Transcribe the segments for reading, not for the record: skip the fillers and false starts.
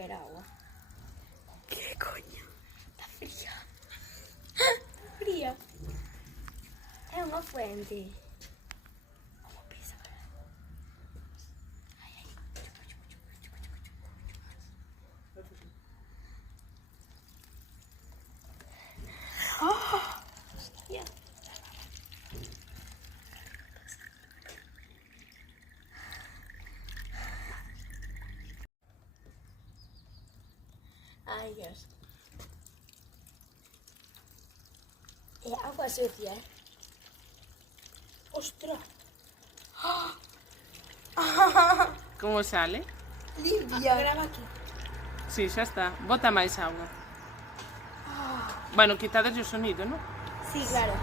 que era agua. Que coño? Está fría. Fría. É unha fuente. Como pesa, cara. Ai, ai. Hostia. Ay, Dios. Agua sucia, ¿eh? ¡Ostras! Como sale? Limpia. Graba aquí. Sí, xa está. Bota máis auga. Bueno, quitades o sonido, non? Sí, claro.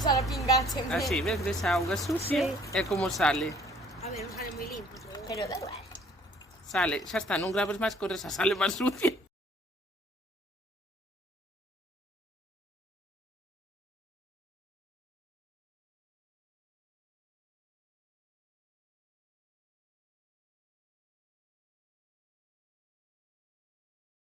Sale pingache. Así, ves, desa auga sucia e como sale. A ver, no sale muy limpio. Pero da igual. Sale, xa está, non graves máis corres a sale máis sucia.